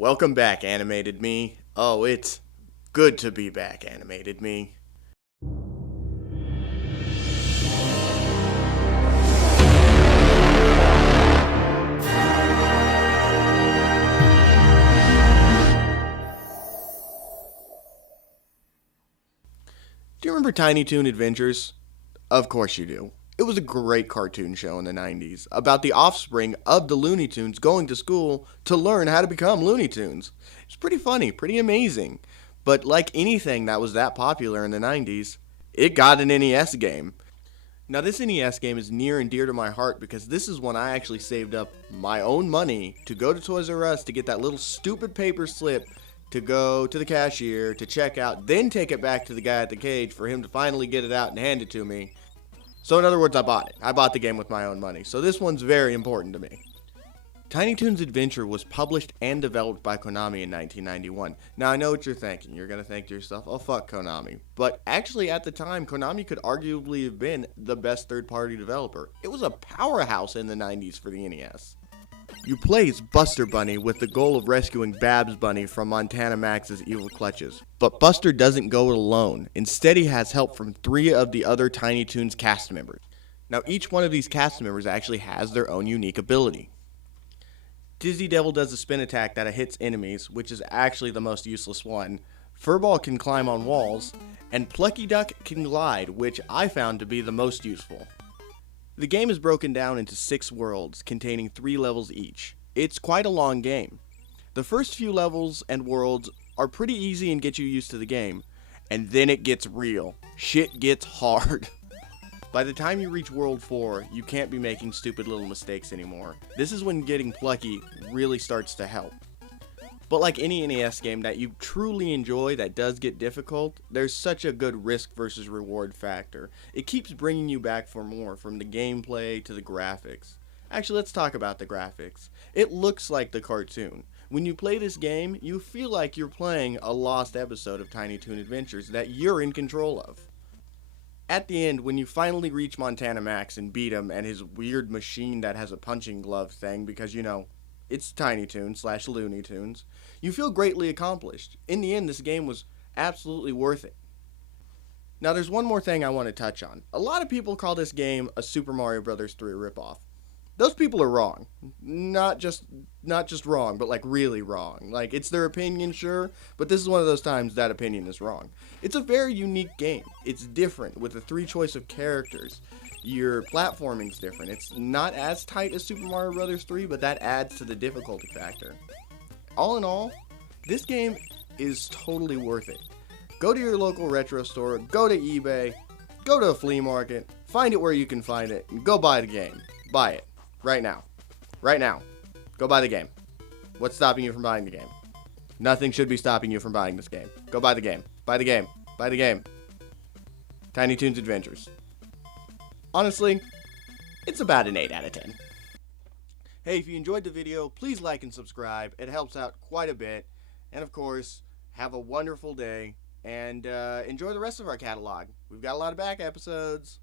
Welcome back, Animated Me. Oh, it's good to be back, Animated Me. Do you remember Tiny Toon Adventures? Of course you do. It was a great cartoon show in the 90s about the offspring of the Looney Tunes going to school to learn how to become Looney Tunes. It's pretty funny, pretty amazing. But like anything that was that popular in the 90s, it got an NES game. Now, this NES game is near and dear to my heart because this is when I actually saved up my own money to go to Toys R Us to get that little stupid paper slip to go to the cashier to check out, then take it back to the guy at the cage for him to finally get it out and hand it to me. So in other words, I bought it. I bought the game with my own money. So this one's very important to me. Tiny Toons Adventure was published and developed by Konami in 1991. Now I know what you're thinking. You're going to think to yourself, oh fuck Konami. But actually at the time, Konami could arguably have been the best third-party developer. It was a powerhouse in the 90s for the NES. You play as Buster Bunny with the goal of rescuing Babs Bunny from Montana Max's evil clutches. But Buster doesn't go it alone. Instead, he has help from 3 of the other Tiny Toons cast members. Now, each one of these cast members actually has their own unique ability. Dizzy Devil does a spin attack that hits enemies, which is actually the most useless one. Furball can climb on walls, and Plucky Duck can glide, which I found to be the most useful. The game is broken down into 6 worlds, containing 3 levels each. It's quite a long game. The first few levels and worlds are pretty easy and get you used to the game, and then it gets real. Shit gets hard. By the time you reach World 4, you can't be making stupid little mistakes anymore. This is when getting plucky really starts to help. But like any NES game that you truly enjoy that does get difficult, there's such a good risk versus reward factor. It keeps bringing you back for more, from the gameplay to the graphics. Actually, let's talk about the graphics. It looks like the cartoon. When you play this game, you feel like you're playing a lost episode of Tiny Toon Adventures that you're in control of. At the end, when you finally reach Montana Max and beat him and his weird machine that has a punching glove thing, because you know, it's Tiny Toons / Looney Tunes, you feel greatly accomplished. In the end, this game was absolutely worth it. Now, there's one more thing I want to touch on. A lot of people call this game a Super Mario Bros. 3 ripoff. Those people are wrong. Not just wrong, but like really wrong. Like, it's their opinion, sure, but this is one of those times that opinion is wrong. It's a very unique game. It's different with the 3 choice of characters. Your platforming's different. It's not as tight as Super Mario Bros. 3, but that adds to the difficulty factor. All in all, this game is totally worth it. Go to your local retro store, go to eBay, go to a flea market, find it where you can find it, and go buy the game. Buy it. Right now. Right now. Go buy the game. What's stopping you from buying the game? Nothing should be stopping you from buying this game. Go buy the game. Buy the game. Buy the game. Tiny Toons Adventures. Honestly, it's about an 8 out of 10. Hey, if you enjoyed the video, please like and subscribe. It helps out quite a bit. And of course, have a wonderful day and enjoy the rest of our catalog. We've got a lot of back episodes.